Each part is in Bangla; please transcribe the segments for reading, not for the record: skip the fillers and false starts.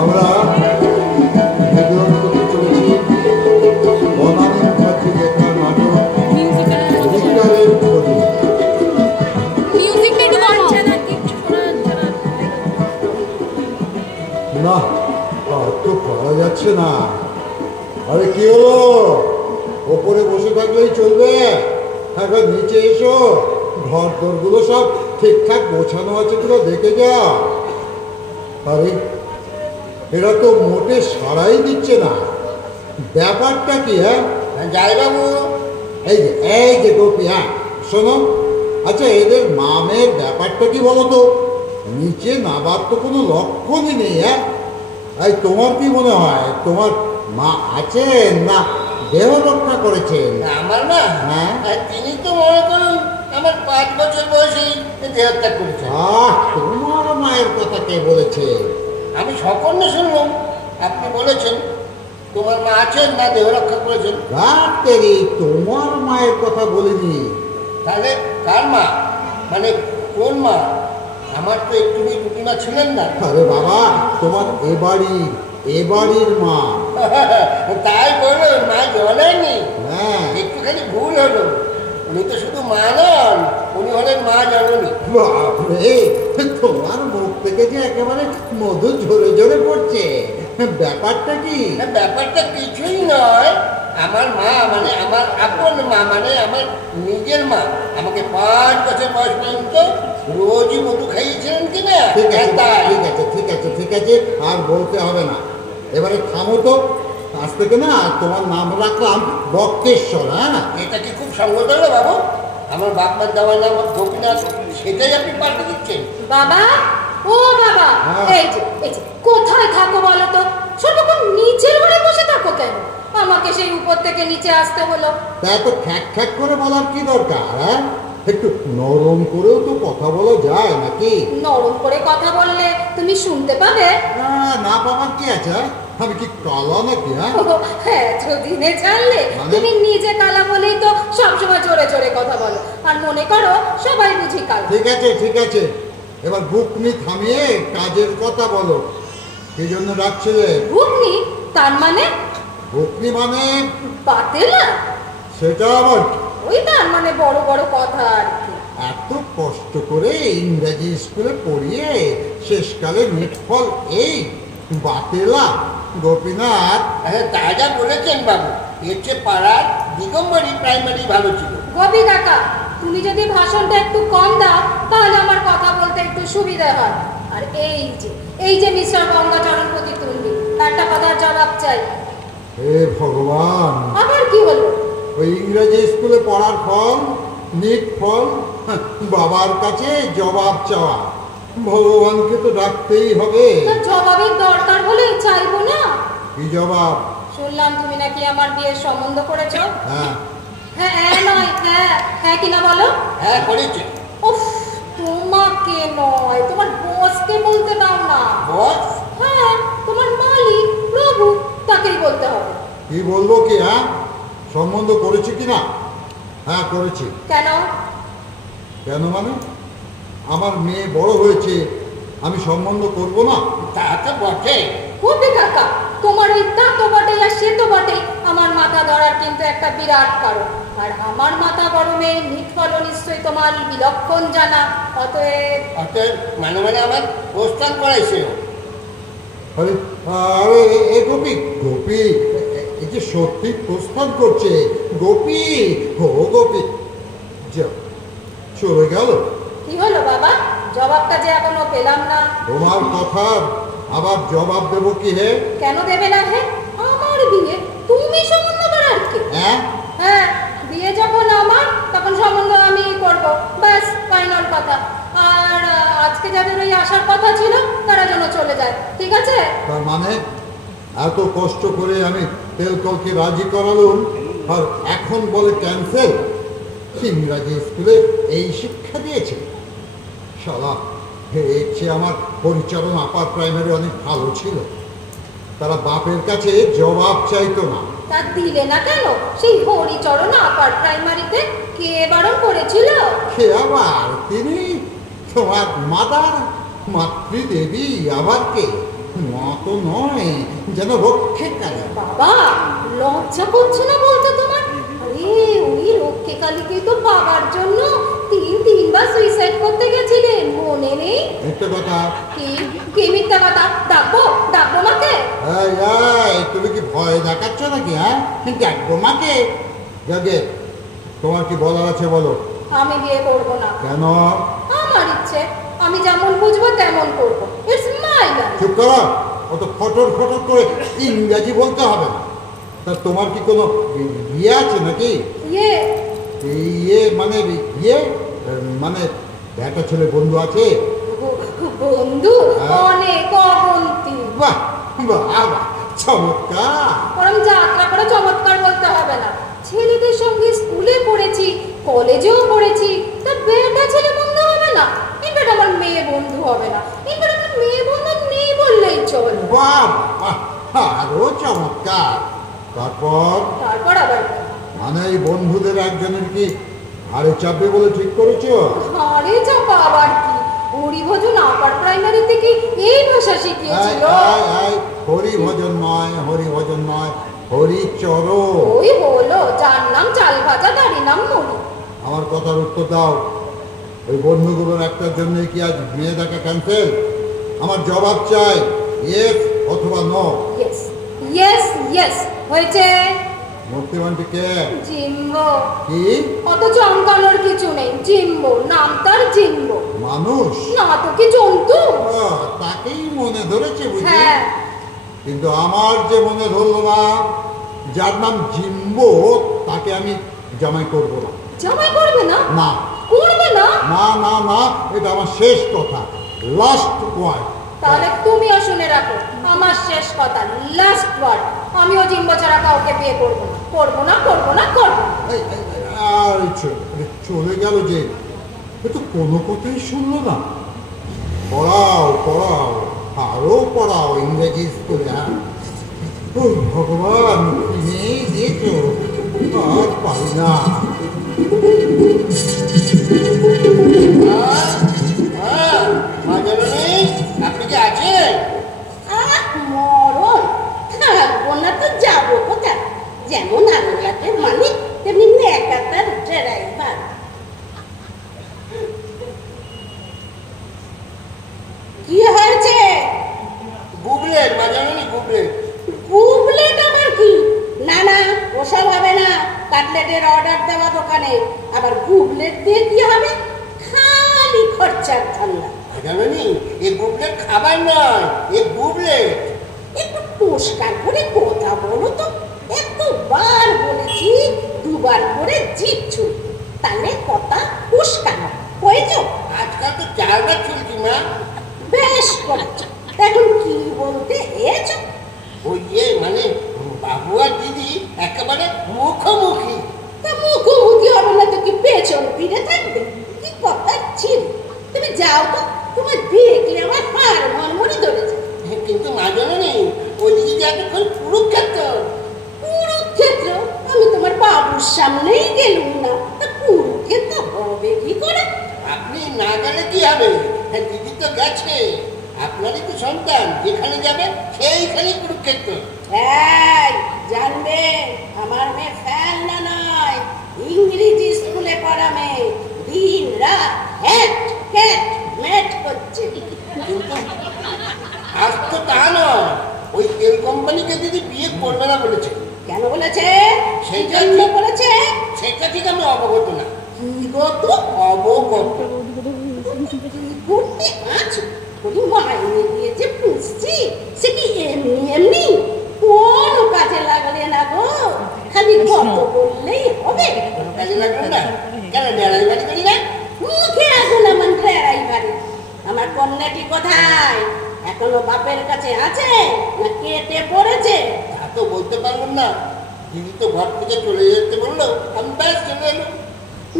আমরা ভিডিওর করতে চলেছি বনানী মুখার্জি লেখার নাটক রিক্টারের গতি। না আর তো পারা যাচ্ছে না। আরে কি হলো? ওপরে বসে থাকলেই চলবে? এখন নিচে এসো, ঘর দরগুলো সব ঠিকঠাক গোছানো আছে কিনা দেখে যাও। আরে এরা তো মোটে সাড়াই দিচ্ছে না, ব্যাপারটা কি? হ্যাঁ যাই বাবু, এই যে গোপী, হ্যাঁ শোনো, আচ্ছা এদের মামের ব্যাপারটা কি বলো তো? নিচে নাবার তো কোনো লক্ষণই নেই। হ্যাঁ এই তোমার কি মনে হয়, তোমার মা আছেন না দেহ রক্ষা করেছেন? আমার না, হ্যাঁ তিনি তো মনে করুন আমার 5 বছর বয়সেই দেহত্যাগ করেছেন। তোমার মায়ের কথা কে বলেছে? আমি সকর্ণে শুনলাম আপনি বলেছেন তোমার মা আছেন না দেহ রক্ষা করেছেন। ডাক্তারি তোমার মায়ের কথা বলিনি। তাহলে কার মা, মানে কোন মা? আমার তো একটু দুটি মা ছিলেন না। আরে বাবা, তোমার এবাড়ির মা। তাই বলো, মা জলেনি? হ্যাঁ একটুখানি ভুল হলো, উনি তো শুধু মা নন, উনি হলেন মা জননী। বাপরে, তোমার মুখ থেকে যে একেবারে মধু ঝরে ঝরে পড়ছে, ব্যাপারটা কি? ব্যাপারটা কিছুই নয়, আমার মা মানে আমার আপন মা, মানে আমার নিজের মা আমাকে 5 বছর বয়স পর্যন্ত রোজই মধু খাইয়েছিলেন কিনা। ঠিক আছে ঠিক আছে ঠিক আছে ঠিক আছে, আর বলতে হবে না, এবারে থামো তো। আজ থেকে না তোমার নাম রাখলাম বক্তেশ্বর। হ্যাঁ এটা কি খুব সঙ্গত হলো বাবু? আমার বাপ মার দেওয়ার নাম গোপীনাথ, সেটাই আপনি পাল্টে দিচ্ছেন। বাবা, ও বাবা, এই যে কোথায় থাকো বলো তো? সর্বক্ষণ নিচের ঘরে বসে থাকো কেন? আমাকে সেই উপর থেকে নিচে আসতে হলো। তা এত খ্যাক খ্যাক করে বলার কি দরকার? হ্যাঁ একটু নরম করেও তো কথা বলা যায় নাকি? নরম করে কথা বললে তুমি শুনতে পাবে। না পাবার কি আছে? আমি কি কালা নাকি? হ্যাঁ দিনে জানলে তুমি নিজে কালা বলেই তো সবসময় জোরে জোরে কথা বলো, আর মনে করো সবাই বুঝি কালা। ঠিক আছে ঠিক আছে, এবার বুকনি থামিয়ে কাজের কথা বলো। কি জন্য ডাকছিলে? বুকনি? তার মানে? বুকনি মানে বাতেলা। সেটা আবার ওই তার মানে বড় বড় কথা আর কি। এত কষ্ট করে ইংরেজি স্কুলে পড়িয়ে শেষকালে নিটফল এই বাতেলা? গোপীনাথ তা যা বলেছেন বাবু, এর চেয়ে পাড়ার দিগম্বরী প্রাইমারি ভালো ছিল। গোপী কাকা, তুমি যদি ভাষণটা একটু কম দাও তাহলে আমার কথা বলতে একটু সুবিধা হয়। আর এই যে মিস্টার গঙ্গাচরণ প্রতিদ্বন্দ্বী, একটা কথার জবাব চাই। হে ভগবান, আবার কি হলো? ওই ইংরেজি স্কুলে পড়ার ফল, নিট ফল, বাবার কাছে জবাব চাওয়া। ভগবানকে তো ডাকতেই হবে। জবাবের দরকার হলে চাইবো না? কি জবাব? শুনলাম তুমি নাকি আমার বিয়ের সম্বন্ধ করেছো। হ্যাঁ হ্যাঁ নয়, হ্যাঁ কিনা বলো? হ্যাঁ করেছে। উফ, তোমাকে নয়, তোমার বসকে বলতে দাও না। বস? হ্যাঁ, তোমার মালিক প্রভু, তাকেই বলতে হবে। কি বলবো কি? হ্যাঁ সম্বন্ধ করেছি কিনা? হ্যাঁ করেছি। কেন? কেন মানে? আমার মেয়ে বড় হয়েছে, আমি সম্বন্ধ করব না? তা তো বটে। গোপী কাকা, তোমার ওই তা তো বটে আর সে তো বটে, আমার মাথা ধরার কিন্তু একটা বিরাট কারণ। আর আমার মাথা গরমে নিটফল নিশ্চয়ই তোমার বিলক্ষণ জানা। অতএব মানে আমার প্রস্থান করাইছে। আরে আরে এ গোপী, গোপী এই যে সত্যি প্রস্থান করছে। গোপী, ও গোপী, যা চলে গেল। কি হলো বাবা? জবাবটা যে এখনো পেলাম না। তোমার কথার আবার জবাব দেবো কি? হে কেন দেবে না? হে আমার বিয়ে, তুমি সম্বন্ধ করার কি? হ্যাঁ বিয়ে যখন আমার, তখন সম্বন্ধ আমি করব, ব্যাস ফাইনাল কথা। আর আজকে যাদের ওই আসার কথা ছিল তারা যেন চলে যায়, ঠিক আছে? তার মানে এত কষ্ট করে আমি তেলকলকে রাজি করালুম, আর এখন বলে ক্যান্সেল? ইংরাজি স্কুলে এই শিক্ষা দিয়েছে শালা। এর চেয়ে আমার পরিচালন আপার প্রাইমারি অনেক ভালো ছিল। তারা বাপের কাছে জবাব চাইতো না। তা দিলে না কেন? সেই হরিচরণ আপার প্রাইমারিতে কে বারণ করেছিল? সে আবার তিনি, তোমার মাদার। মাতৃদেবী আবার কে? মা তো নয়, যেন রক্ষে কালী। বাবা, লজ্জা করছে না বলতে তোমার? আরে ওই রক্ষে কালীকে তো পাওয়ার জন্য তিনবার সুইসাইড করতে গেছিলেন, মনে নেই? একটা কথা। কি মিথ্যা কথা? ডাকবো মাকে? তুমি কি ভয় দেখাচ্ছ নাকি? হ্যাঁ, ডাকবো মাকে? যাকে তোমার কি বলার আছে বলো। আমি বিয়ে করবো না। কেন? আমার ইচ্ছে, আমি যেমন বুঝবো তেমন করবো। It's my life. চুপ করো, অত ফটর ফটর করে ইংরাজি বলতে হবে না। তা তোমার কি কোনো ইয়ে আছে নাকি? ইয়ে মানে একটা ছেলে বন্ধু আছে? বন্ধু অনেক অগন্তি। বাহ বাহ, চমৎকার। ওরম যাত্রা করে চমৎকার বলতে হবে না। ছেলেদের সঙ্গে স্কুলে পড়েছি, কলেজেও পড়েছি, তা বেটা ছেলে বন্ধু হবে না? ইনফ্যাক্ট আমার মেয়ে বন্ধু হবে না। ইনফ্যাক্ট আমার মেয়ে বন্ধু নেই বললেই চলে। বাহ, আরো চমৎকার। তারপর আবার মানে এই বন্ধুদের একজনের কি হাড়ে চাপবে বলে ঠিক করেছো? হাড়ে চাপা আবার কি? হরিভজন আপার প্রাইমারি থেকে এই ভাষা শিখিয়েছিল। হরিভজন নয়, হরিচরণ। ওই হলো, যার নাম চাল ভাজা তারই নাম মুড়ি। আমার কথার উত্তর দাও। ওই বন্ধুগুলোর একটার জন্য কি আজ মেয়ে দেখা ক্যান্সেল? আমার জবাব চাই, ইয়েস অথবা নো। ইয়েস হয়েছে। মুক্তিমন্ত্রী কে? জিম্বো। কি? অত চমকানোর কিছু নেই। জিম্বো, নাম তার জিম্বো। মানুষ না তো কি জন্তু? তাকেই মনে ধরেছে বুঝি। হ্যাঁ, কিন্তু আমার যে মনে ধরলো না, যার নাম জিম্বো, তাকে আমি জামাই করব না। জামাই করবে না? না। করবে না? না, এটা আমার শেষ কথা, লাস্ট ওয়ার্ড। তাহলে তুমিও শুনে রাখো, আমার শেষ কথা, লাস্ট ওয়ার্ড। আমিও জিম্বো ছাড়া কাউকে বিয়ে করবো না। আর চলে গেল যে, তো কোনো কথাই শুনলো না। পড়াও, আরো পড়াও ইংরেজি স্কুলে। ভগবান, কিনে দিয়েছো, আর পারি না। আপনি কি আছেন? মরণ থাকবো না তো যাবো কোথায়? যেমন আল্লাহের মালিক তেমনি নেকাতার ড্রাইভার। কি হয়েছে? গুবলেট মাঝামাঝি গুবলেট। গুবলেট আবার কি? না ওসব হবে না। কাটলেটের অর্ডার দেওয়া দোকানে আবার গুবলেট দিয়ে কি হবে? খালি খরচার ধান্দা। মাঝামাঝি এই গুবলেট খাবার নয়, এই গুবলেট। একটু পরিষ্কার করে কথা বলো তো। একবার বলেছি, দুবার করে জিতছু, তাহলে কথা পরিষ্কার হয়েছ। আজকাল তো 4 বার চলছি মা। বেশ করেছ। এখন কি বলতে এসেছ? ওই মানে বাবু আর দিদি একেবারে মুখোমুখি। তা মুখোমুখি হবে না তো কি পেছন ফিরে থাকবে? কি কথা ছিল? তুমি যাও তো, তোমার দেখলে আমার হাড় মরমরি ধরেছে। কিন্তু মাঝামাঝি ওইদিকে যে এতক্ষণ কুরুক্ষেত্র। আমি তোমার বাবুর সামনেই গেলুম না, তা কুরুক্ষেত্র হবে কি করে? আপনি না গেলে কি হবে? দিদি তো গেছে, আপনারই তো সন্তান, যেখানে যাবে সেইখানে কুরুক্ষেত্র। জানবে আমার মেয়ে ফেলনা নয়, ইংরেজি স্কুলে পড়া মেয়ে। দিন রাত হ্যাট করছে। কিন্তু আজ তো তা নয়, ওই তেল কোম্পানিকে দিদি বিয়ে করবে না বলেছে। কেন বলেছে? সেই জন্য বলেছে? সেটা ঠিক আমি অবগত না। কি গত? অবগত করতে আছো? কোনো মাইনে দিয়ে যে পুষছি, সে কি এমনি কোনো কাজে লাগলে না গো? খালি গত বললেই হবে? কোনো কাজে লাগবে না? কেন ডেরাই বাড়ি করি না? মুখে আগুন আমার ডেরাই বাড়ি। আমার কন্যাটি কোথায়? এখনো বাপের কাছে আছে না কেটে পড়েছে? তা তো বলতে পারলাম না। দিদি তো ঘর থেকে চলে যেতে বললো, আমি ব্যাস চলে এলাম।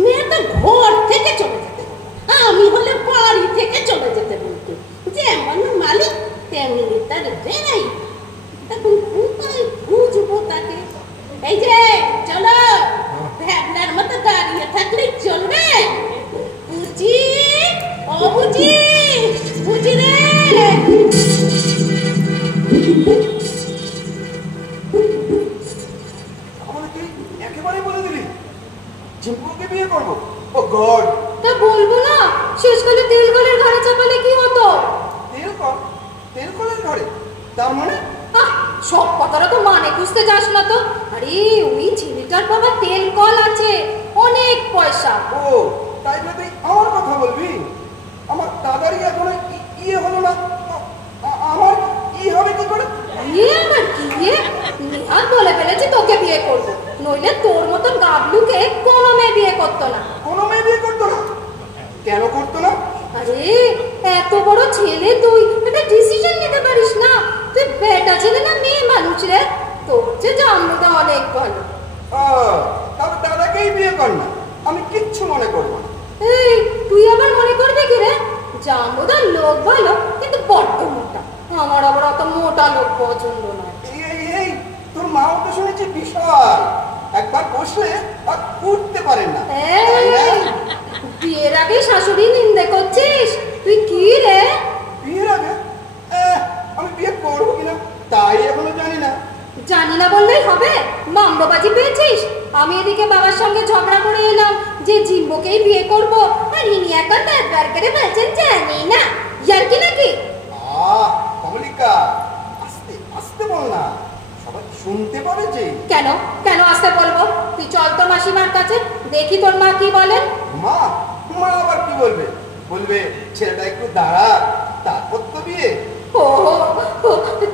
মেয়েটা ঘর থেকে চলে যেতে বলতো, আমি হলে বাড়ি থেকে চলে যেতে বলতো। যেমন মালিক তেমনি তার ডেরাই। তখন কোথায় বুঝবো তাকে? এই যে চলো, ভ্যাবলার মতো দাঁড়িয়ে থাকলেই চলবে? বুঝি ও বুঝি। বুঝি রে আমাকে একেবারে বলে দিলি জিম্পুকে বিয়ে করবো? ও গড! তা বলবো না, শেষকালে তেলকলের ঘরে চাপালে কি হতো? তেলকলের ঘরে? তার মানে? সব কথাটা তো মানে খুঁজতে যাস না তো। আরে ওই ছেলেটার বাবা তেল কল আছে, অনেক পয়সা। ও তাই বলে তুই আমার কথা বলবি? আমার দাদারই এখন ইয়ে হলো না, আমার কি হবে কি করে? আমার কি নিহাত বলে ফেলেছি তোকে বিয়ে করবো, নইলে তোর মতন গাবলুকে কোনো মেয়ে বিয়ে করতো না। কোনো মেয়ে বিয়ে করতো না? কেন করতো না? আরে এত বড় ছেলে, তুই একটা ডিসিশন নিতে পারিস না? তুই বেটা ছেলে না মেয়ে মানুষ রে, তোর যে জানবুদা অনেক ভালো। তবে দাদাকেই বিয়ে কর না, আমি কিচ্ছু মনে করবো না। এই তুই আবার মনে করবি কি রে? জাম্বুদার লোক ভালো, কিন্তু বড্ড মোটা। আমার আবার অত মোটা লোক পছন্দ না। এই তোর মাও তো শুনেছি বিশাল, একবার বসলে আর উঠতে পারেন না। বিয়ের আগে শাশুড়ি নিন্দে করছিস তুই? কি রে বিয়ের আগে? আমি বিয়ে করবো কিনা তাই এখনো জানি না। জানি না বললেই হবে? মামবাজি পেয়েছিস? আমি এদিকে বাবার সঙ্গে ঝগড়া করে এলাম যে জিম্বোকেই বিয়ে করব, আর ইনি এখন একবার করে বলছেন জানি না। ইয়ার কি নাকি? কমলিকা, আস্তে আস্তে বল না, সবাই শুনতে পাবে যে। কেন কেন আসতে বলবো? তুই চল তো মাসিমার কাছে, দেখি তোর মা কি বলেন। মা মা আবার কি বলবে? বলবে ছেলেটা একটু দাঁড়া, তারপর তো বিয়ে। ও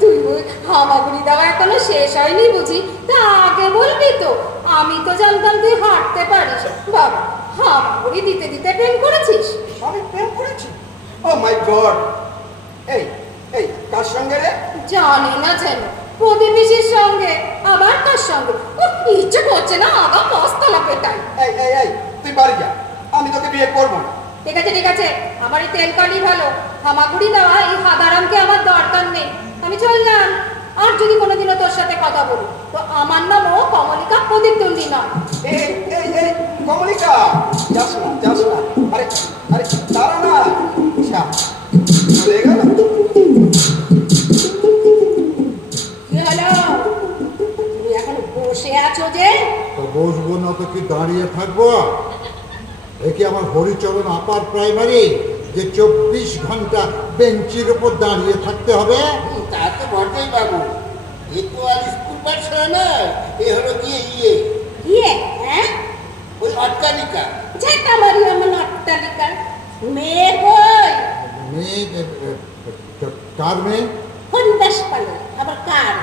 তুই ওই হামাগুড়ি দেওয়া এখনো শেষ হয়নি বুঝি? তা আগে বলবি তো, আমি তো জানতাম তুই হাঁটতে পারিস। বাবা, হামাগুড়ি দিতে দিতে প্রেম করেছিস? আমি প্রেম করেছি? ও মাই গড! এই এই কার সঙ্গে রে? জানি না যেন, প্রতিবেশীর সঙ্গে। আবার কার সঙ্গে? ও ইচ্ছে করছে না আগা পস্তলা পেটাই। এই এই এই তুই বাড়ি যা, আমি তোকে বিয়ে করবো না। ঠিক আছে ঠিক আছে, আমার এই তেলকালি ভালো, হামাগুড়ি দেওয়া এই হাদারামকে আমার দরকার নেই। আমি চললাম। আর যদি কোনোদিনও তোর সাথে কথা বলি তো আমার নামও কমলিকা প্রদীপদণ্ডী নয়। এই এই এই কমলিকা, যাস না যাস না। আরে আরে দাঁড়া না, চলে গেল। কি হলো? তুমি এখন বসে আছো যে? তো বসবো না তো কি দাঁড়িয়ে থাকবো? এ কি আমার হরিচরণ আপার প্রাইমারি যে 24 ঘন্টা বেঞ্চির উপর দাঁড়িয়ে থাকতে হবে? তা তো বটেই বাবু, এ তো আর স্কুল পাঠশালা না, এ হলো গিয়ে ইয়ে হ্যাঁ, ওই অট্টালিকা। ঝাঁটা মারি আমার অট্টালিকা। মেয়ে কই? মেয়ে? কার মেয়ে? হরিদাস পালে, আবার কার?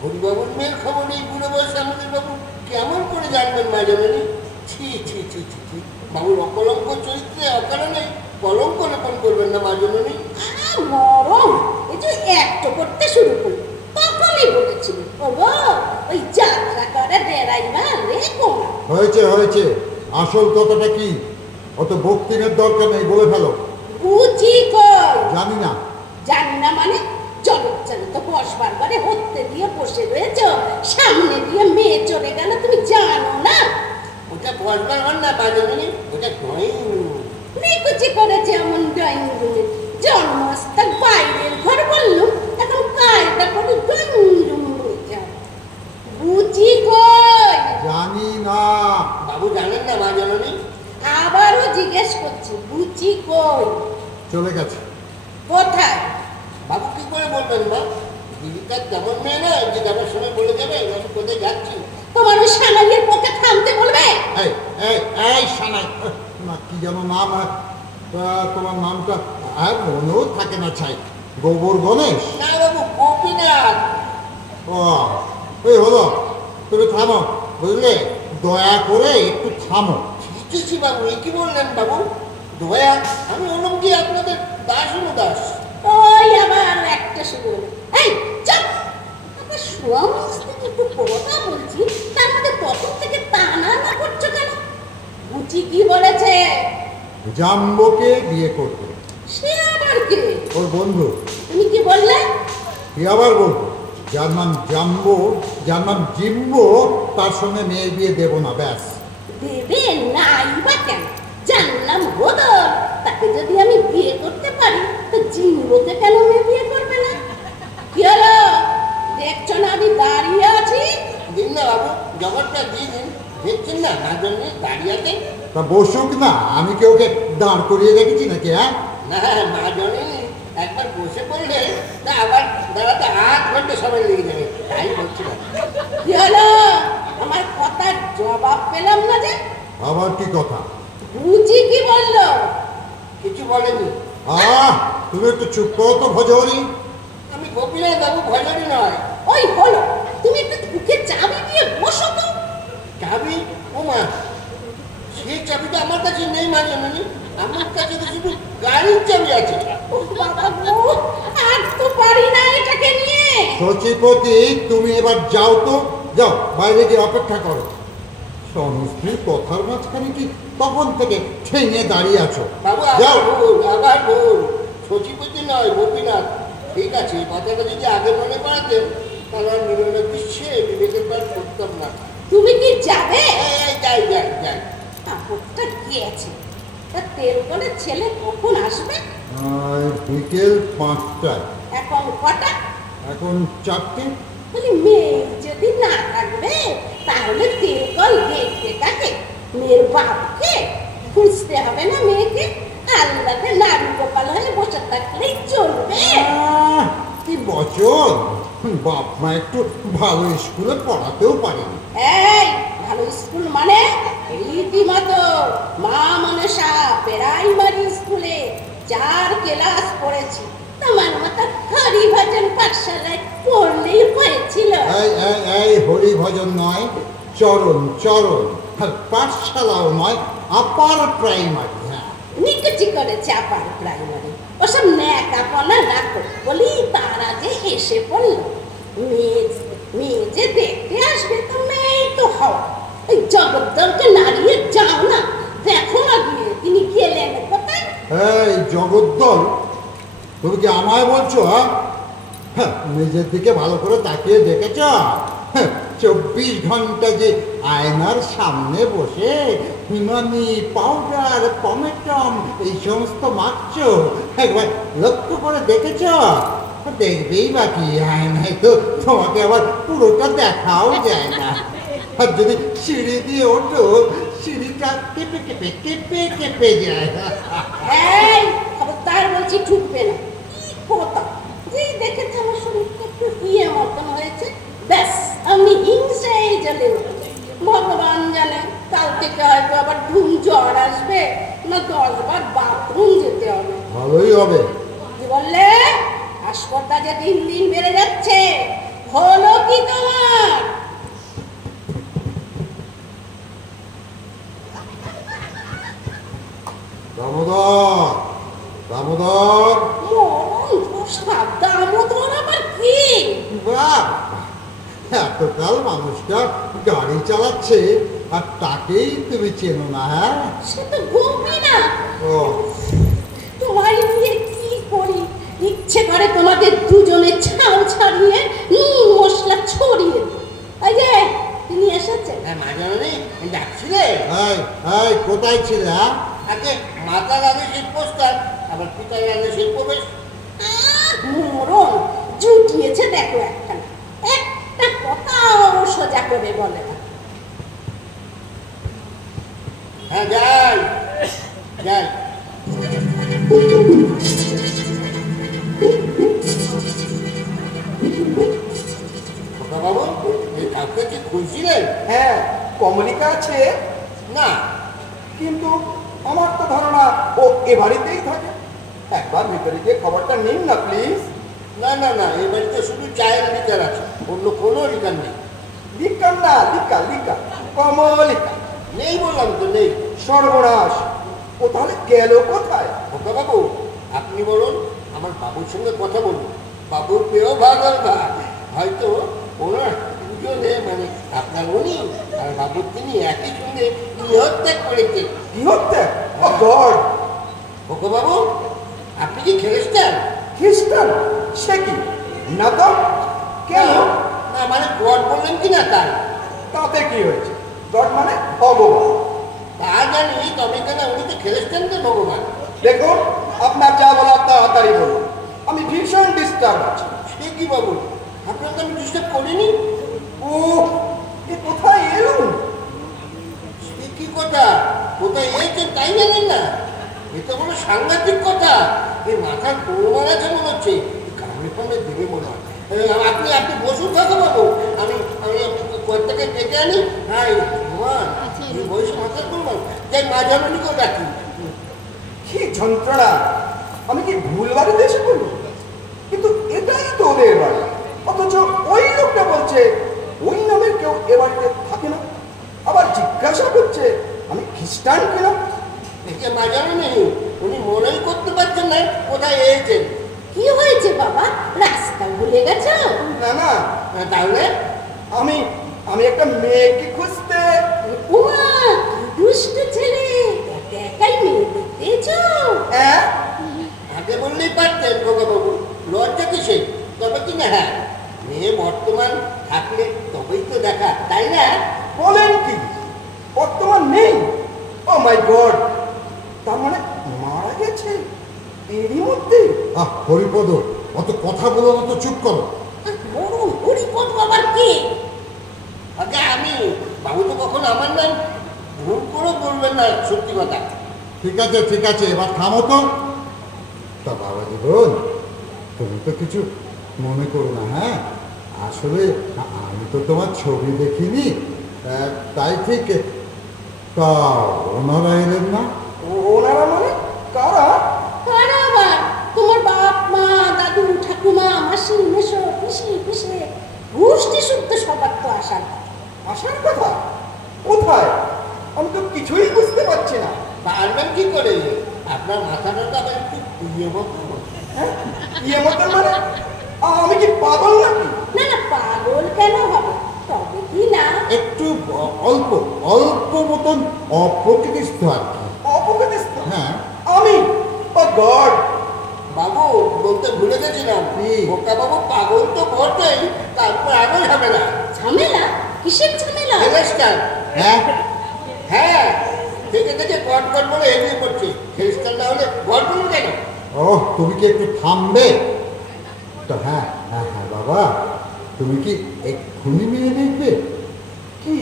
হরিবাবুর মেয়ের খবর নেই বুড়ো বয়সে আমাদের বাবু কেমন করে জানবেন মাঝামাঝি? ছি ছি ছি ছি ছি, বাবুর অকলঙ্ক চরিত্রে অকারণে কলঙ্ক লেপন করবেন না মাঝামাঝি। মরম এই যে একটু করতে শুরু করলো, তখনই বলেছিল ওগো ওই যাত্রা করে ড্রাইভার রে কোনা। হয়েছে হয়েছে, আসল কথাটা কি? অত বক্তিনের দরকার নেই, বলে ফেলো। বুঝি কই? জানি না। জানি না মানে? জলচ্চালিত বসবার ঘরে হতে দিয়ে বসে রয়েছ, সামনে দিয়ে মেয়ে চলে গেল, তুমি জানো না? ওটা বসবার ঘর না মাঝামাঝি, ওটা ড্রয়িং রুম। নিকুচি করেছে এমন ড্রয়িং রুমে, জন্মস্থান বাইরের ঘর বললো, এখন কায়দা করে ড্রয়িং রুম হয়েছে। বুঝি কই? জানি না। বাবু জানেন না মাঝামাঝি? আবারও জিজ্ঞেস করছি, বুঝি কই? চলে গেছে। কোথায়? বাবু কি করে বলবেন মা? দিদিটার তেমন মেয়ে না যে যাবার সময় বলে যাবে আমি কোথায় যাচ্ছি। তোমার ওই সানাইয়ের পক্ষে থামতে বলবে? এই এই এই সানাই, না কি যেন নাম? তোমার নামটা আর মনেও থাকে না। ছাই গোবর গণেশ? না বাবু, গোপীনাথ। ও এই হলো, তুমি থামো বুঝলে, দয়া করে একটু থামো। ছি বাবু, এ কি বললেন বাবু? দয়া? আমি হলাম কি আপনাদের দাস দাস? ওই আবার একটা শুরু হলো। এই চুপ! আমার স্বামী স্ত্রী একটু কথা বলছি, তার মধ্যে তখন থেকে টানা না করছো কেন? বুঝি কি বলেছে? জাম্বোকে বিয়ে করবে। সে আবার কে? ওর বন্ধু। তুমি কি বললে? কি আবার বলবো? যার নাম জাম্বো, যার নাম জিম্বো, তার সঙ্গে মেয়ের বিয়ে দেব না, ব্যাস। দেবে নাই বা কেন? জানলাম বদল, তাকে যদি আমি বিয়ে করতে পারি তো জিনবতে কেন মেয়ে বিয়ে করবে না? কি হলো, দেখছো না আমি দাঁড়িয়ে আছি? দিন না বাবু, জগৎটা দিয়ে দিন। দেখছেন না না জন্য দাঁড়িয়ে আছেন। তা বসুক না, আমি কি ওকে দাঁড় করিয়ে রেখেছি নাকি? হ্যাঁ, না মা জনে একবার বসে পড়লে তা আবার দাঁড়াতে 8 ঘন্টা সময় লেগে যাবে, তাই বলছিলাম। কি হলো, আমার কথার জবাব পেলাম না যে? আবার কি কথা? বুঝি কি বললো? কিছু বলেনি। তুমি একটু চুপ করো তো ভজহরি। আমি গোপীনাথ বাবু, ভজনী নয়। ওই হলো, তুমি একটু মুখে চাবি দিয়ে বসো তো। চাবি? ও মা, সেই চাবিটা আমার কাছে নেই মা জানি। আমার কাছে তো শুধু গাড়ির চাবি আছে। আর তো পারি না এটাকে নিয়ে। সচিপতি, তুমি এবার যাও তো, যাও বাইরে গিয়ে অপেক্ষা করো। স্বামী স্ত্রীর কথার মাঝখানে কি তখন থেকে ঠেঙে দাঁড়িয়ে আছো? বাবু যাও। আবার ভুল, আবার ভুল। সচিপতি নয়, গোপীনাথ। ঠিক আছে, কথাটা যদি আগে মনে করাতেন তাহলে আর মিলনের দৃশ্যে বিবেকের পাঠ করতাম না। তুমি কি যাবে? যাই যাই যাই। আপদটা গিয়েছে। তা তেলকলের ছেলে কখন আসবে? বিকেল 5টায়। এখন কটা? এখন 4টে। বলি মেয়ে যদি না থাকবে তাহলে তেলকল দেখতে থাকে মেয়ের বাপকে খুঁজতে হবে না মেয়েকে? আল্লাহকে নারী গোপাল হয়ে বসে থাকলেই চলবে? কি বচন! বাপ মা একটু ভালো স্কুলে পড়াতেও পারেনি। এই ভালো স্কুল মানে রীতিমতো মা মনসা প্রাইমারি স্কুলে 4 ক্লাস পড়েছি। তোমার মতো হরিভজন পাঠশালায় পড়লেই হয়েছিল। এই হরি ভজন নয়, চরণ চরণ। আর পাঠশালাও নয়, আপার প্রাইমারি। হ্যাঁ, নিকুচি করেছে আপার প্রাইমারি। ওসব ন্যাকাপনা রাখো বলি তারা যে এসে পড়লো। মেয়ে যে দেখতে আসবে তো মেয়েই তো হওয়া। ওই জগদ্দলকে নাড়িয়ে যাও না, দেখো না গিয়ে তিনি গেলেন কোথায়? এই জগদ্দল, তুমি কি আমায় বলছো? হ্যাঁ, নিজের দিকে ভালো করে তাকিয়ে দেখেছ? 24 ঘন্টা যে আয়নার সামনে বসে হিমানি পাউডার পমেটম এই সমস্ত মাখছো, একবার লক্ষ্য করে দেখেছ? দেখবেই বাকি, আয়নায় তো তোমাকে আবার পুরোটা দেখাও যায় না। আর যদি সিঁড়ি দিয়ে ওঠো, সিঁড়িটা কেঁপে কেঁপে কেঁপে কেঁপে যায়। এই খবরদার বলছি ঠুকবে না। কি কথা, যেই দেখেছে আমার শরীরটা একটু ইয়ে মতন হয়েছে, ব্যাস আমি হিংসায় জ্বলে উঠেছি। ভগবান জানে কাল থেকে হয়তো আবার ধুম জ্বর আসবে না 10 বার বাথরুম যেতে হবে। ভালোই হবে। কি বললে? হাসপাতা যে দিন দিন বেড়ে যাচ্ছে, হলো কি তোমার? দামোদর, দামোদর। দামোদর আবার কি? বাহ, এতকাল মানুষটা গাড়ি চালাচ্ছে আর তাকেই তুমি চেনো না? হ্যাঁ, সে তো গোপীনাথ। ও তোমার নিয়ে কি করি, ইচ্ছে করে তোমাদের দুজনে ছাল ছাড়িয়ে নুন মশলা ছড়িয়ে দিই। এই যে তিনি এসেছেন। মা জানি ডাকছিলে? এই কোথায় ছিলে? হ্যাঁ, আগে মাতার আদেশের পোস্টার, আবার পিতার আদেশের প্রবেশ। মরণ জুটিয়েছে দেখো একখানা, একটা কথাও সোজা করে বলে না। হ্যাঁ যাই যাই। বাবু, এই কাউকে কি খুঁজছিলেন? হ্যাঁ, কমলিকা আছে। না, কিন্তু আমার তো ধারণা ও এ বাড়িতেই থাকে। একবার ভিতরে গিয়ে খবরটা নিন না প্লিজ। না না না, এই বাড়িতে শুধু চায়ের লিকার আছে, অন্য কোনো লিকার নেই। লিকা না, লিকা লিকা, কমলিকা নেই বললাম তো, নেই। সর্বনাশ, ও তাহলে গেল কোথায়? খোকা বাবু, আপনি বলুন, আমার বাবুর সঙ্গে কথা বলুন। বাবুর পেয়েও ভাগল ভাগ, হয়তো ওনার দুজনে মানে আপনার উনি আর বাবুর তিনি একই সঙ্গে গৃহত্যাগ করেছেন। গৃহত্যাগ? ও গড! খোকা বাবু, আপনি কি খ্রিস্টান? খ্রিস্টান? সে কি? না তো। কেন? না মানে গড বললেন কি না তাই। তাতে কি হয়েছে? গড মানে ভগবান। তা জানি, তবে কেন উনি তো খ্রিস্টানদের ভগবান। দেখুন, আপনার যা বলার তাড়াতাড়ি বলুন, আমি ভীষণ ডিস্টার্ব আছি। সে কি বাবু, আপনাকে আমি ডিস্টার্ব করিনি। ও এ কোথায় এলুন? সে কি কথা, কোথায় এসেছেন তাই জানেন না? এ তো কোনো সাংঘাতিক কথা। এই মাথার গোলমাল আছে মনে হচ্ছে, কামড়ে কামড়ে দেবে মনে হয়। আপনি আপনি বসুন থাকো বাবু, আমি আমি কয়েকটাকে ডেকে আনি। হ্যাঁ ভগবান, এই বয়সে মাথার গোলমাল, যাই মাঝামাঝিকেও ডাকি। কি যন্ত্রণা! আমি কি ভুল বাড়িতে এসে পড়ব? কিন্তু এটাই তো ওদের বাড়ি, অথচ ওই লোকটা বলছে ওই নামের কেউ এ বাড়িতে থাকে না। আবার জিজ্ঞাসা করছে আমি খ্রিস্টান কিনা। একে মাঝানো নেই, উনি মনেই করতে পারছেন না কোথায় এসেছেন। কি হয়েছে বাবা, রাস্তা ভুলে গেছো? না না, তাহলে আমি আমি একটা মেয়েকে খুঁজতে। উমা, কি দুষ্ট ছেলে, একা একাই মেয়ে দেখতেছো? হ্যাঁ, আগে বললেই পারতেন খোকাবাবু, লজ্জা কিসে? তবে কি না, হ্যাঁ মেয়ে বর্তমান থাকলে তবেই তো দেখা, তাই না? বলেন কি, বর্তমান নেই? ও মাই গড, তার মানে মারা গেছে এরই মধ্যে? হরিপদ, অত কথা বলো না তো, চুপ করো। বড় হরিপদ বাবার কে? আগে আমি, বাবু তো কখন আমার নাম ভুল করে বলবেন না, সত্যি কথা। ঠিক আছে, এবার থামো তো। তা বাবা জীবন, তুমি তো কিছু মনে করো না, হ্যাঁ? আসলে আমি তো তোমার ছবি দেখিনি, তাই ঠিক। তা ওনারা এলেন না? ওনারা মানে কারা? কারা আবার? তোমার বাপ মা, দাদু, ঠাকুমা, মাসি, মেশো, পিসি, পিসে, গোষ্ঠী শুদ্ধ সবার তো আসার কথা। আসার কথা? কোথায়? আমি তো কিছুই বুঝতে পারছি না। পারবেন কি করে? আপনার মাথাটা তো আবার একটু ইয়ে মতো। হ্যাঁ, ইয়ে মতন মানে আমি কি পাগল নাকি? না না, পাগল কেন হবে? তবে কি না, একটু অল্প অল্প মতন অপ্রকৃতিস্থ আর কি। অপকৃতিস্থ? হ্যাঁ। আমি? ও গড! বাবু বলতে ভুলে গেছিলাম, কি? বোকা বাবু পাগল তো বটেই, তারপর আরো ঝামেলা। ঝামেলা? কিসের ঝামেলা? খ্রিস্টান, হ্যাঁ, হ্যাঁ থেকে থেকে গট গট বলে এগিয়ে পড়ছে। খ্রিস্টান না হলে গট বলুন কেন? তুমি কি একটু থামবে? তো হ্যাঁ বাবা, তুমি কি এক্ষুনি মেয়ে দেখবে? কি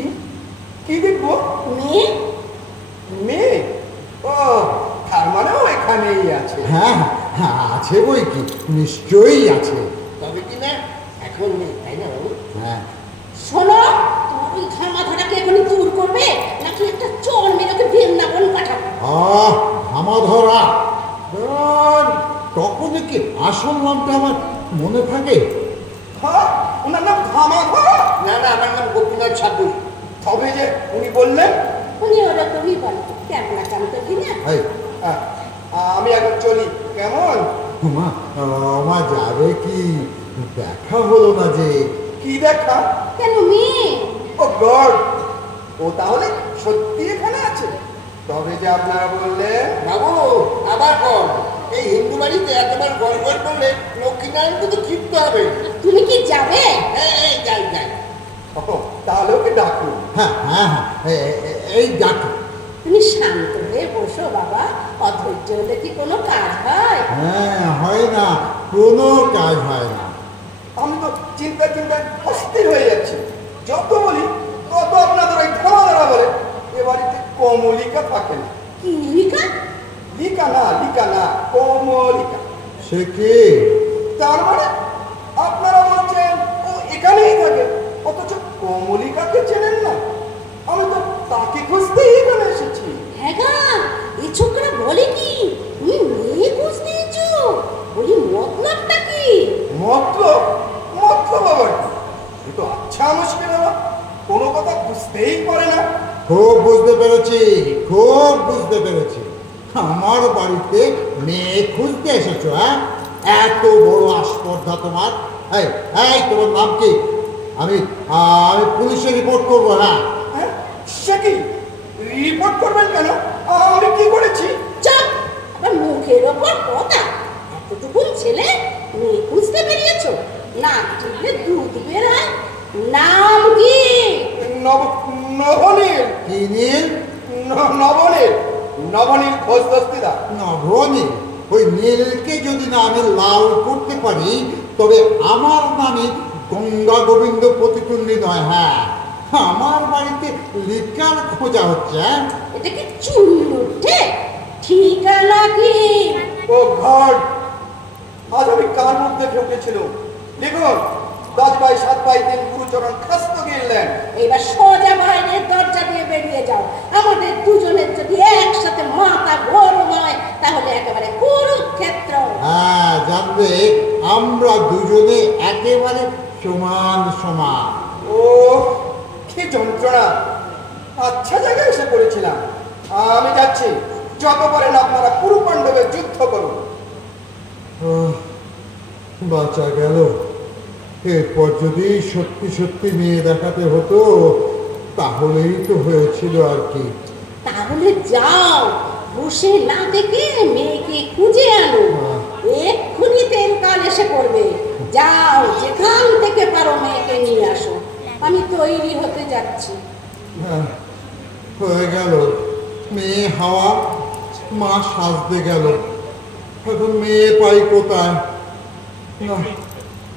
কি দেখবো? মেয়ে? মেয়ে? ও, তার মানে ও এখানেই আছে। হ্যাঁ, আছে বই কি, নিশ্চয়ই আছে। তবে কি না এখন নেই, তাই না বাবু? হ্যাঁ। শোনো, তোমার ওই ঘামাধারাকে এখনই দূর করবে নাকি একটা চোর মেরে ওকে বৃন্দাবন পাঠাবো? ধামাধরা, তখন কি আসল নামটা আমার মনে থাকে? হ্যাঁ, ওনার নাম ধামাধরা? না না, আমার নাম গোপীনাথ সাধু। তবে যে উনি বললেন। উনি ওরকমই বলে, ক্যাবলা কান্ত কিনা। এই, হ্যাঁ, আমি এখন চলি, কেমন? মা যাবে কি? দেখা হলো না যে। কি দেখা? কেন মেয়ে? ও গড, ও তাহলে সত্যি এখানে আছে? তবে যে আপনারা বললেন। বাবু আবার কর, এই হিন্দু বাড়িতে এতবার গড় গড় করলে লক্ষ্মীনারায়ণকে তো ক্ষিপ্ত হবে। তুমি কি যাবে? এই যাই যাই। তাহলে ওকে ডাকুন। হ্যাঁ, এই ডাকো। তুমি শান্ত হয়ে বসো বাবা, অধৈর্য হলে কি কোনো কাজ হয়? হ্যাঁ, হয় না, কোনো কাজ হয় না। আমি তো চিন্তায় অস্থির হয়ে যাচ্ছি। যত বলি তত আপনাদের ওই ধামাধারা বলে এ বাড়িতে কমলিকা থাকে না। কি লিখা? লিকা না, কমলিকা। সে কি? তার মানে আপনারা বলছেন ও এখানেই থাকে, অথচ কমলিকাকে চেনেন না? আমি তো তাকে খুঁজতেই এখানে এসেছি। হ্যাঁ গা, এই ছোকরা বলে কি তুমি মেয়ে খুঁজতে এসেছো? বলি মতলবটা কি? মতলব আবার কি? এ তো আচ্ছা মুশকিল হলো, কোনো কথা বুঝতেই পারে না। খুব বুঝতে পেরেছি। আমার বাড়িতে মেয়ে খুঁজতে এসেছো? হ্যাঁ, এত বড় আস্পর্ধা তোমার। এই তোমার নাম কি? আমি পুলিশে রিপোর্ট করবো। হ্যাঁ। হ্যাঁ, সে কি রিপোর্ট করবেন কেন? আমি কি করেছি? চাপ, আবার মুখের ওপর কথা। এতটুকুন ছেলে মেয়ে খুঁজতে বেরিয়েছো? না টিপলে দুধ বের হয়। নাম কি? নবনীল। কি নীল? নবনীল খোঁজ দস্তিদার। নবনীল? ওই নীলকে যদি না আমি লাল করতে পারি তবে আমার নামে গঙ্গা গোবিন্দ প্রতিদ্বন্দ্বী নয়। হ্যাঁ, আমার বাড়িতে লিকার খোঁজা হচ্ছে। এটা কি চুল্লুঠে ঠিকানা কি? ও গড, আজ আমি কার মুখ দেখে উঠেছিল। দেখুন, 10/7/3 গুরুচরণ খাস্ত গিললেন। এবার সোজা বাইরের দরজা দিয়ে বেরিয়ে যাও। আমাদের দুজনের যদি একসাথে মাথা গরম হয় তাহলে একেবারে কুরুক্ষেত্র। হ্যাঁ, জানবে আমরা দুজনে একেবারে সমান সমান। ও কি যন্ত্রণা! আচ্ছা জায়গায় এসে পড়েছিলাম। আমি যাচ্ছি, যত পারেন আপনারা কুরু পাণ্ডবের যুদ্ধ করুন। বাঁচা গেল। এরপর যদি সত্যি সত্যি মেয়ে দেখাতে হতো তাহলেই তো হয়েছিল আর কি। তাহলে যাও, বসে না দেখে মেয়েকে খুঁজে আনো। এক্ষুনি তেল কাল এসে পড়বে। যাও, যেখান থেকে পারো মেয়েকে নিয়ে আসো। আমি তৈরি হতে যাচ্ছি। হ্যাঁ, হয়ে গেল। মেয়ে হাওয়া, মা সাজতে গেল। এখন মেয়ে পাই কোথায়? না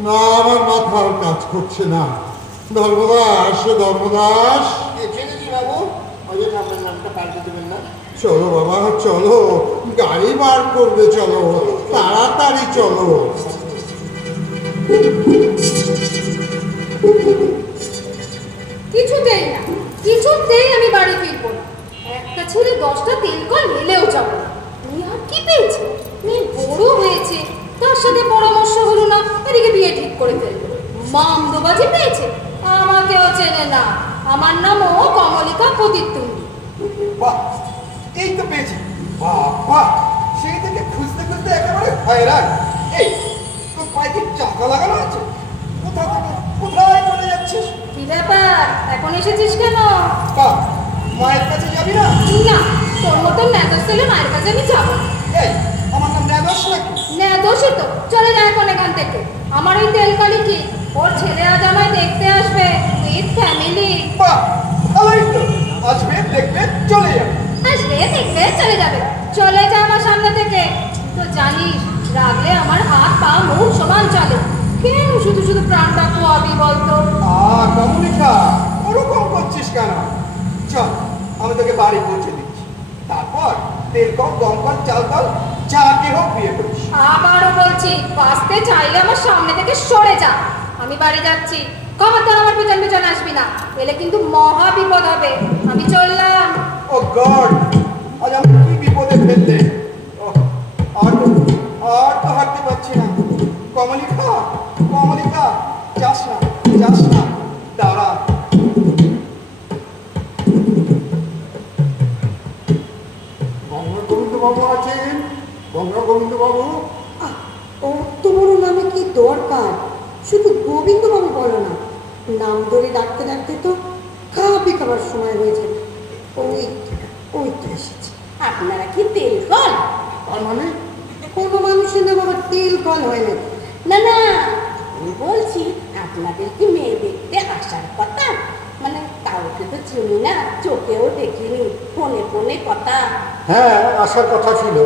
না, আমার মাথা আর কাজ করছে না। ধর্মদাস, ধর্মদাস, ছেলেজি বাবু, অযথা আপনার নামটা পাল্টে দেবেন না। চলো বাবা, চলো, গাড়ি বার করবে, চলো, তাড়াতাড়ি চলো। কিছুতেই না, কিছুতেই আমি বাড়ি ফিরবো না। একটা ছেলে 10টা তেল কল এলেও যাবো না। তুই আর কি পেয়েছে? মেয়ে বড় হয়েছে, তার সাথে পরামর্শ হলো না, এদিকে বিয়ে ঠিক করে ফেললো। মামদোবাজি পেয়েছে, আমাকেও চেনে না। আমার নামও কমলিকা প্রতিদ্বন্দ্বী। বাহ, এই তো পেয়েছি। বাবা, সেই থেকে খুঁজতে খুঁজতে একেবারে হয়রান। এই তোর পায়ে কি চাকা লাগানো আছে? কোথায় চলে যাচ্ছিস? কি ব্যাপার, এখন এসেছিস কেন? বাহ, মায়ের কাছে যাবি না? না, তোর মতন ন্যাদোষ ছেলে মায়ের কাছে আমি যাবো না। এই, আমার নাম ন্যাদোষ নাকি? ন্যাদোষই তো, চলে যায় এখন এখান থেকে। আমার ওই তেলকালি কি, ওর ছেলে আজ আমায় দেখতে আসবে উইথ ফ্যামিলি। বাহ, ভালোই তো। আসবে, দেখবে, চলে যাবে। আসবে, দেখবে, চলে যাবে। চলে যা আমার সামনে থেকে। তো জানিস, রাগলে আমার হাত পা মুখ সমান চলে। কেন শুধু শুধু প্রাণটা খোয়াবি বলতো? কমলিকা, ওরকম করছিস কেন? চল, আমি তোকে বাড়ি পৌঁছে দিচ্ছি। তারপর তেল কল, গম কল, চাল কল, যাকে হোক বিয়ে করিস। আবারও বলছি, বাঁচতে চাইলে আমার সামনে থেকে সরে যা। আমি বাড়ি যাচ্ছি, খবরদার আমার পেছন পেছন আসবি না, এলে কিন্তু মহা বিপদ হবে। আমি চললাম। ও গড, আজ আমি কি বিপদে ফেললে। আর তো হাঁটতে পারছি না। কমলিকা, কমলিকা, যাস না, যাস না, দাঁড়া। গঙ্গা গোবিন্দ বাবু আছেন? গঙ্গা গোবিন্দ বাবু? অত বড় নামে কি দরকার? শুধু গোবিন্দবাবু বলো না, নাম ধরে ডাকতে ডাকতে তো কাঁপি খাবার সময় হয়ে যাবে। ওই তো এসেছে। আপনারা কি তেল কল? তার মানে? কোনো মানুষের নাম আবার তেল কল হয় না। না না, আমি বলছি আপনাদের কি মেয়ে দেখতে আসার কথা? মানে কাউকে তো চিনি না, চোখেও দেখিনি, ফোনে ফোনে কথা। হ্যাঁ, আসার কথা ছিল।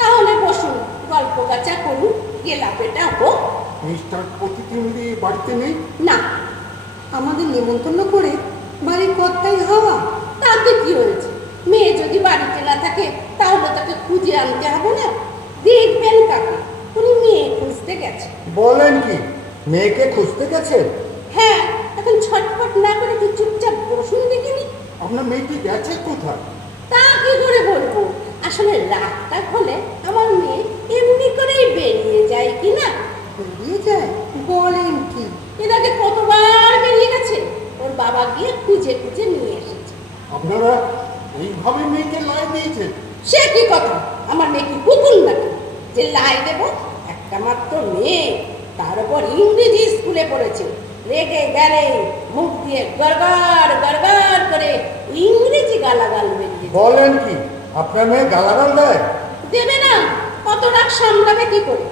তাহলে বসুন, গল্প গাছা করুন, গেলাপেটা হোক। মিস্টার প্রতিদ্বন্দ্বী বাড়িতে নেই? না, আমাদের নিমন্ত্রণ করে বাড়ির কর্তাই হওয়া। তাতে কি হয়েছে? মেয়ে যদি বাড়িতে না থাকে তাহলে তাকে খুঁজে আনতে হবে না? দেখবেন কাকে? উনি মেয়ে খুঁজতে গেছে। বলেন কি, মেয়েকে খুঁজতে গেছেন? হ্যাঁ, এখন ছটফট না করে কি চুপচাপ বসুন দেখিনি। আপনার মেয়েটি গেছে কোথায়? তা কি করে বলবো? আসলে রাতটা হলে আমার মেয়ে এমনি করেই বেরিয়ে যায় কি না। বেরিয়ে যায়? বলেন কি? এর আগে কতবার বেরিয়ে গেছে, ওর বাবা গিয়ে খুঁজে খুঁজে নিয়ে এসেছে। আপনারা এইভাবে মেয়েকে লাই দিয়েছেন? সে কি কথা? আমার মেয়ে কি কুকুর নাকি যে লাই দেবো? একটা মাত্র মেয়ে, তার উপর ইংরেজি স্কুলে পড়েছে। রেগে গেলে মুখ দিয়ে গড়গড় গড়গড় করে ইংরেজি গালাগাল বেরিয়ে বলেন কি, আপনার মেয়ে গালাগাল দেয়? দেবে না? কত রাগ সামলাবে কি করে?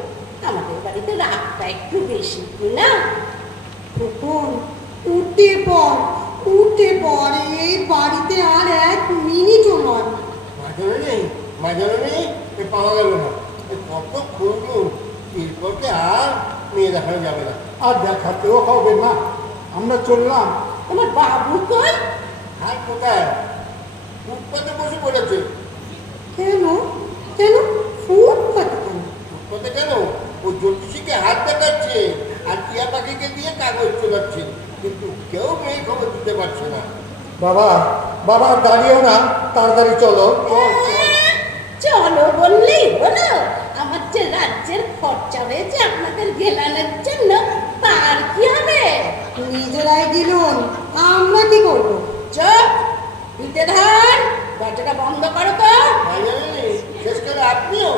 আমাদের বাড়িতে রাগটা একটু বেশি কি না? খোকন, উঠে পর, এই বাড়িতে আর 1 মিনিটও নয়। মাঝারে নেই, মাঝারে নেই, পাওয়া গেল না। কত খুঁজলু, এরপরকে আর মেয়ে দেখানো যাবে না। আর দেখাতেও হবে না, আমরা চললাম। তোমার বাবু কই? আর কোথায়? ফুটপাতে বসে পড়েছে। কেন কেন ফুটপাতে কেন? ফুটপাতে কেন? ও জ্যোতিষীকে হাত দেখাচ্ছে আর টিয়া পাখিকে দিয়ে কাগজ চলাচ্ছে, কিন্তু কেউ মেয়ে খবর দিতে পারছে না। বাবা বাবা দাঁড়িয়েও না, তাড়াতাড়ি চলো। চলো বললেই হলো? আমার যে রাজ্যের খরচা হয়েছে আপনাদের গেলানোর জন্য, তার কি হবে? নিজেরাই দিলুন, আমরা কি করবো? চুপ, পিঠে ধর, দরজাটা বন্ধ করো তো। শেষ করে আপনিও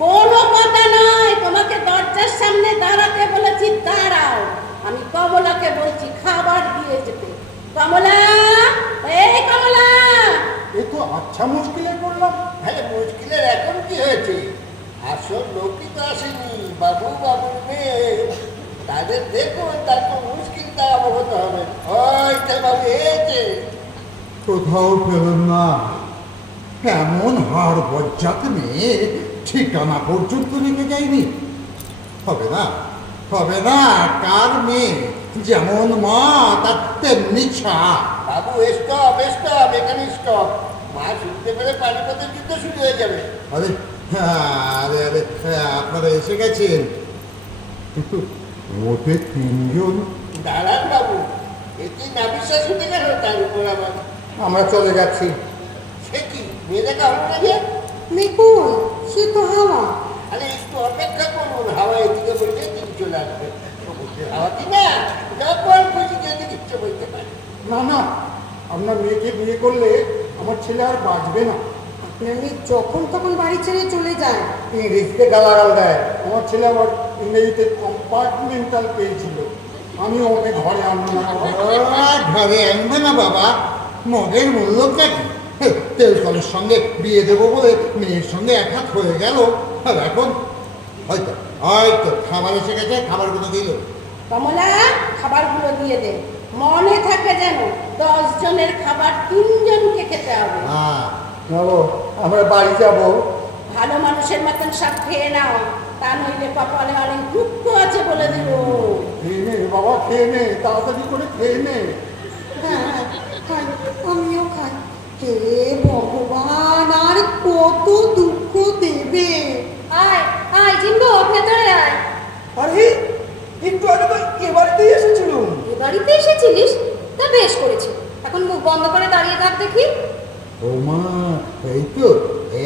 কোনো কথা নয়, তোমাকে দরজার সামনে দাঁড়াতে বলেছি, দাঁড়াও। আমি কমলাকে বলছি খাবার দিয়ে যেতে। কমলা, এই কমলা! এ তো আচ্ছা মুশকিলে পড়লাম। হ্যাঁ, মুশকিলের এখন কি হয়েছে? আসল লোকই তো আসেনি, বাবু বাবুর মেয়ে। তাদের দেখুন, তারপর মুশকিলটা অবগত হবে। হয়তো বাবু এসে কোথাও পেলেন না, এমন হাড় বজ্জাত মেয়ে ঠিকানা পর্যন্ত রেখে যায়নি। হবে না, হবে না, কার মেয়ে যেমন মা তার তেমনি ছা। বাবু স্টপ স্টপ, এখানে স্টপ। মা শুনতে পেলে পানিপথের যুদ্ধ শুরু হয়ে যাবে। আরে আরে আরে আপনারা এসে গেছেন, কিন্তু মোটে তিনজন। দাঁড়ান বাবু, এটি না বিশ্বাস হতে গেল, তার উপর আবার আমরা চলে যাচ্ছি। সে কি মেয়ে দেখা হলো না যে? দেখুন, সে তো হাওয়া। আরে একটু অপেক্ষা করুন, হাওয়া এদিকে বললে তিনি চলে আসবে। সমুদ্রের হাওয়া কি না, যখন খুশি যেদিকে ইচ্ছে বলতে পারে। না না, আপনার মেয়েকে বিয়ে করলে আমার ছেলে আর বাঁচবে না। আপনার মেয়ে যখন তখন বাড়ি ছেড়ে চলে যায়। ইংরেজিতে গালাগাল দেয়। আমার ছেলে আবার ইংরেজিতে কম্পার্টমেন্টাল পেয়েছিল, আমি ওকে ঘরে আনবো না। ঘরে আনবে না বাবা, মগের মূল্য দেখি। তেল কলের সঙ্গে বিয়ে দেবো বলে মেয়ের সঙ্গে এক হাত হয়ে গেল, আর এখন হয়তো হয়তো খাবার এসে গেছে, খাবারগুলো দিল। কমলা, খাবারগুলো দিয়ে দে, মনে থাকে যেন 10 জনের খাবার 3 জনকে খেতে হবে। হ্যাঁ আমরা বাড়ি যাবো। ভালো মানুষের মতন সব খেয়ে নাও, তা নইলে কপালে অনেক দুঃখ আছে বলে দিল। খেয়ে নে বাবা, খেয়ে নে, তাড়াতাড়ি করে খেয়ে নে। হ্যাঁ হ্যাঁ, খাই, আমিও খাই। হে ভগবান, আর কত দুঃখ দেবে। আয় আয় জিম্বো, ভেতরে আয়। আরে একটু আগে তো এ বাড়িতেই এসেছিলুম। এ বাড়িতে এসেছিলিস? তা বেশ করেছি, এখন মুখ বন্ধ করে দাঁড়িয়ে থাক দেখি। ও মা, এই তো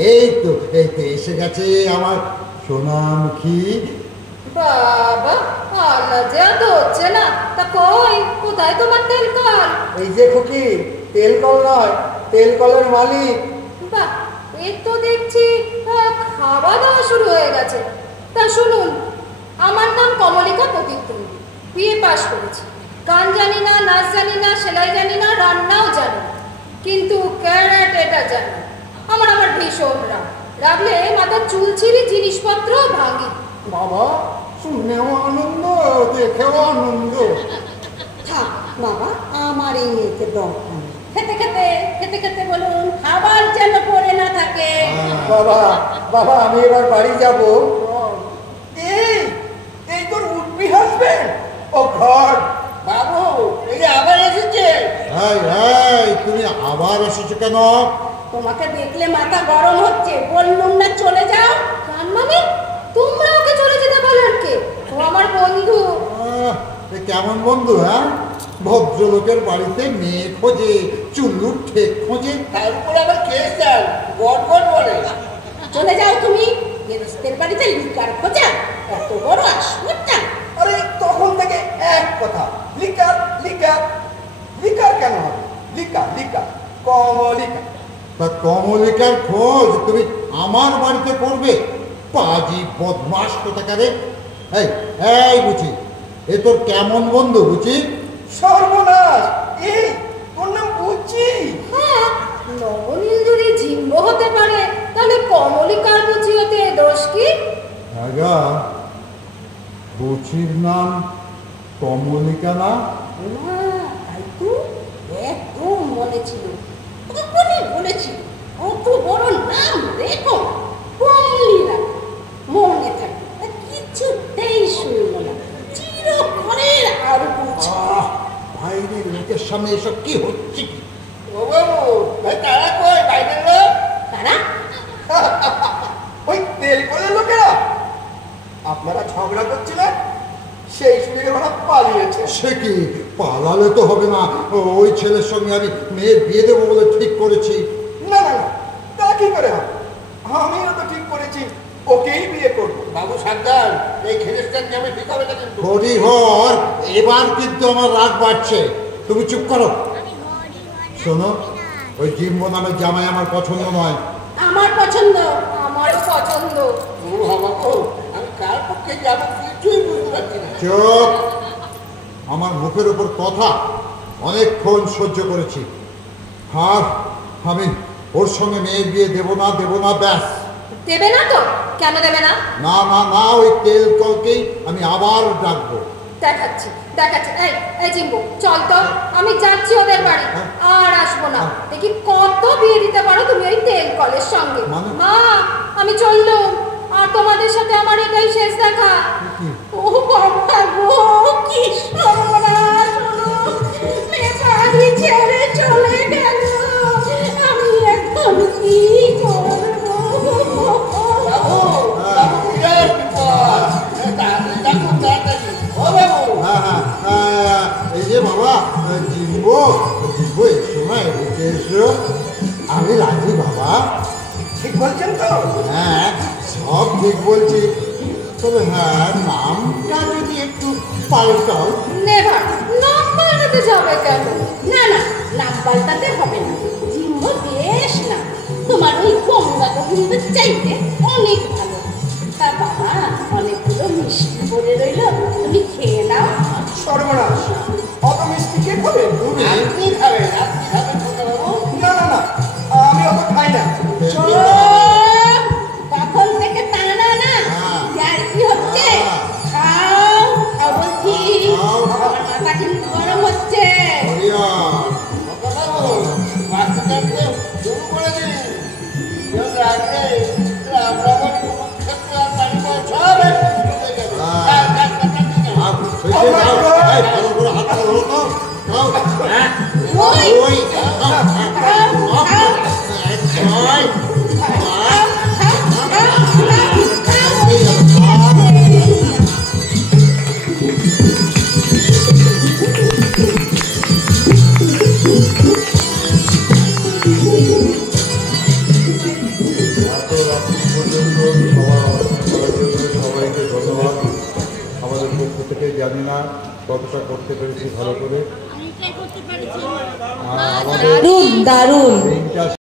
এই তো এই তো এসে গেছে আমার সোনামুখী। বাবা, আল্লাহ যে আর ধরছে না। তা কই, কোথায় তোমার তেল কল? এই যে খুকি, তেল কল নয়, তেল কলের মালিক। বাহ, এর তো দেখছি খাওয়া দাওয়া শুরু হয়ে গেছে। তা শুনুন, আমার নাম কমলিকা প্রতিদ্বন্দ্বী, বিএ পাশ করেছি। গান জানি না, নাচ জানি না, সেলাই জানি না, রান্নাও জানি না, কিন্তু ক্যারাটেটা জানি। আমার ভীষণ রাগ, রাগলে মাথার চুল ছিঁড়ি, জিনিসপত্র ভাঙি। বাবা, শুনেও আনন্দ, দেখেও আনন্দ। থাক বাবা, আমার এই মেয়েকে দরকার নেই। খেতে খেতে খেতে খেতে বলুন, খাবার যেন পড়ে না থাকে। বাবা বাবা, আমি এবার বাড়ি যাব। এই এই তোর উঠবি হাসবেন্ড ও ঘর। বাবু, এই যে আবার এসেছে। তুমি আবার এসেছো কেন? তোমাকে দেখলে মাথা গরম হচ্ছে, বললুম না চলে যাও। গান মানে তোমরা ওকে চলে যেতে বলার কে? ও আমার বন্ধু। এ কেমন বন্ধু? হ্যাঁ, ভদ্রলোকের বাড়িতে মেয়ে খোঁজে, চুল্লুর ঠেক খোঁজে, তার উপর আবার কেস দেন, গড় বলে। চলে যাও তুমি, গেরস্তের বাড়িতে লিকার খোঁজা, এত বড় আসপত্তা। আরে তখন থেকে এক কথা, লিকার লিকার লিকার কেন হবে? লিকা লিকা কমলিকা। তা কমলিকার খোঁজ তুমি আমার বাড়িতে করবে? পাজি বদমাস কোথাকারে। এই এই বুঝি, এ তোর কেমন বন্ধু বুঝি? সর্বনাশ, এই তোর নাম বুঝছি? হ্যাঁ, নবনীলদুরি জিম্ব হতে পারে, তাহলে কমলিকার বুঝি হতে দোষ কি? আগা, বুচির নাম কমলিকা না? না, তাই তো একদম মনে ছিল, তখনই বলেছিল অত বড় নাম রেখো, কমলি রাখো। সামনে এসব কি হচ্ছে কি? ও বাবু ভাই তারা কই বাইরের লোক? তারা ওই তেল কলের লোকেরা আপনারা ঝগড়া করছিলেন, সেই শুনে ওরা পালিয়েছে। সে কি, পালালে তো হবে না। ওই ছেলের সঙ্গে আমি মেয়ের বিয়ে দেবো বলে ঠিক করেছি। না না না, তা কি করে হবে? আমিও তো ঠিক করেছি ওকেই বিয়ে করবো। বাবু সাবধান, এই খ্রিস্টান জামে ঠিক হবে না কিন্তু। হরিহর, এবার কিন্তু আমার রাগ বাড়ছে। তুমি চুপ করো। শোনো, ওই জিম্বো নামের জামাই আমার পছন্দ নয়। আমার পছন্দ। আমারও পছন্দ। ও বাবু আমি কার পক্ষে যাবো কিছুই বুঝতে পারছি না। চুপ! আমার মুখের উপর কথা অনেকক্ষণ সহ্য করেছি। আর আমি ওর সঙ্গে মেয়ের বিয়ে দেবো না ব্যাস। দেবে না তো? কেন দেবে না? না না না, ওই তেল কলকেই আমি আবার ডাকবো। দেখাচ্ছি। এই এই জিম্বু, চল তো, আমি যাচ্ছি ওদের বাড়ি, আর আসবো না। দেখি কত বিয়ে দিতে পারো তুমি ওই তেল কলের সঙ্গে। মানে? মা, আমি চললুম। আর তোমাদের সাথে আমার এটাই শেষ দেখা। ও বাবা গো, কি সর্বনাশ হলো! মেয়ে বাড়ি ছেড়ে চলে গেল। আমি এখন কি করবো? বাবু বাবু বিরাট বিপদ। তাড়াতাড়ি ডাকুন তাড়াতাড়ি। ও বাবু এই যে বাবা, জিম্বো একটু না এদিকে এসো। আমি রাজি বাবা। ঠিক বলছেন তো? হ্যাঁ, সব ঠিক বলছি। তবে হ্যাঁ, নামটা যদি একটু পাল্টাও। নেভার, নাম পাল্টাতে যাবে কেন? না না, নাম পাল্টাতে হবে না। জিম্বো বেশ না, তোমার ওই গঙ্গা গোবিন্দের চাইতে অনেক ভালো। তা বাবা, অনেকগুলো মিষ্টি পড়ে রইল, তুমি খেয়ে নাও। সর্বনাশ, অত মিষ্টি কে খাবে? আপনি খাবেন কোথা বাবু? না না না, আমি অত খাই না। চোখ! কখন থেকে টানা না? আর কি হচ্ছে? খাও খাও বলছি। আমার মাথা কিন্তু গরম হচ্ছে। বাবু বাচ্চাটাকে শুরু করে দিন। কেউ রাখলে রামরাবণ কুরুক্ষেত্র আর তারপর সব এক হয়ে যাবে। ভালো করে হাত ধরো তো। ওই! ওই খাও, খাও, সবাইকে ধন্যবাদ। আমাদের পক্ষ থেকে জানি না কতটা করতে পেরেছি ভালো করে। আমাদের দারুণ। দিনটা